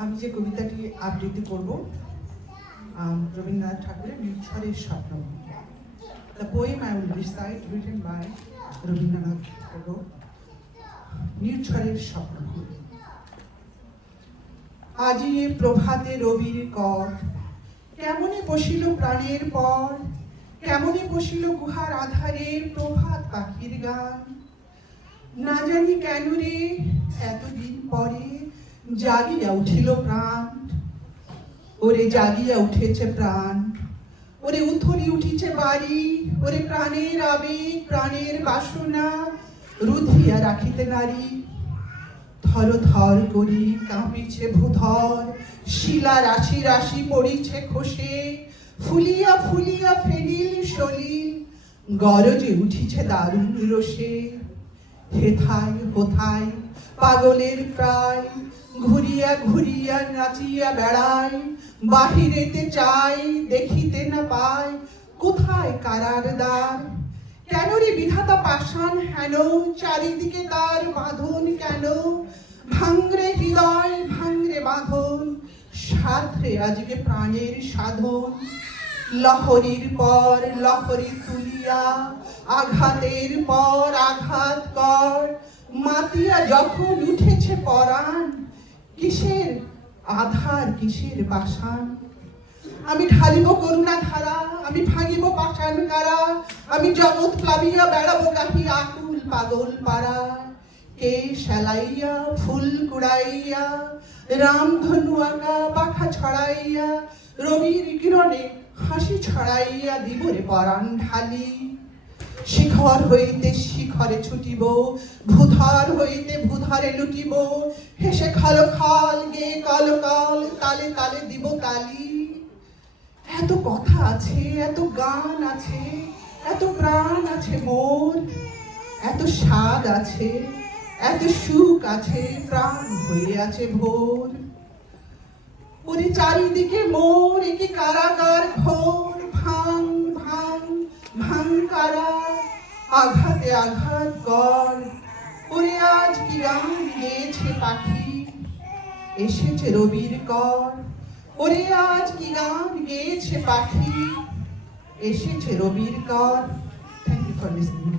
আমি যে কবিতাটি আবৃত্তি করব রবীন্দ্রনাথ ঠাকুরের নির্ঝরের স্বপ্ন। The poem I will recite written by Rabindranath ঠাকুর, নির্ঝরের স্বপ্ন। আজি এ প্রভাতে রবির কর, কেমনে বসিল প্রাণের পর, কেমনে বসিল গুহার আধারে প্রভাত পাখির গান। না জানি কেন রে এতদিন পরে জাগিয়া উঠিল প্রাণ, ওরে জাগিয়া উঠেছে প্রাণ, ওরে উথলি উঠিছে বাড়ি, ওরে প্রাণের আবেগ প্রাণের বাসনা রুধিয়া রাখিতে নারী। থর থর করি কাঁপিছে ভূধর, শিলা রাশি রাশি পড়িছে খসে, ফুলিয়া ফুলিয়া ফেনিল সলিল গরজে উঠিছে দারুণ রোষে। হেথায় হোথায় পাগলের প্রায়, ঘুরিয়া ঘুরিয়া নাচিয়া বেড়ায়, বাহিরেতে চাই দেখিতে না পায় কোথায় কারার দ্বার। কেন রে বিধাতা পাষাণ হেন, চারিদিকে তার বাঁধন কেন? ভাঙরে হৃদয় ভাঙরে বাঁধন, সাধরে আজকে প্রাণের সাধন। লহরীর পর লহরী তুলিয়া আঘাতের পর আঘাত কর, মাতিয়া যখন উঠেছে পরাণ, কিসের আধার কিসের বাসান। আমি ঢালিব করুণা ধারা, আমি ভাঙিব পাষাণ কারা, আমি জগৎ প্লাবিয়া বেড়াবো গাহি আকুল পাগল পাড়া। কে সেলাইয়া ফুল কুড়াইয়া, রামধনু আঁকা পাখা ছড়াইয়া, রবির কিরণে হাসি ছড়াইয়া দিবরে পরাণ ঢালি। শিখর হইতে শিখরে ছুটিব, ভূধর হইতে ভূধরে লুটিব, হেসে খল খল গে কল কল তালে তালে দিব তালি। এত কথা আছে, এত গান আছে, এত প্রাণ আছে মোর, এত স্বাদ আছে, এত সুখ আছে, প্রাণ হয়ে আছে ভোর। ওরে চারিদিকে মোর একে কারাগার ঘোর, ভাঙ ভাঙ ভাঙ কারা, আঘাতে আঘাত কর। ওরে আজ কি গান গেয়েছে পাখি, এসেছে রবির কর। ওরে আজ কি গান গেয়েছে পাখি, এসেছে রবির কর। Thank you for listening.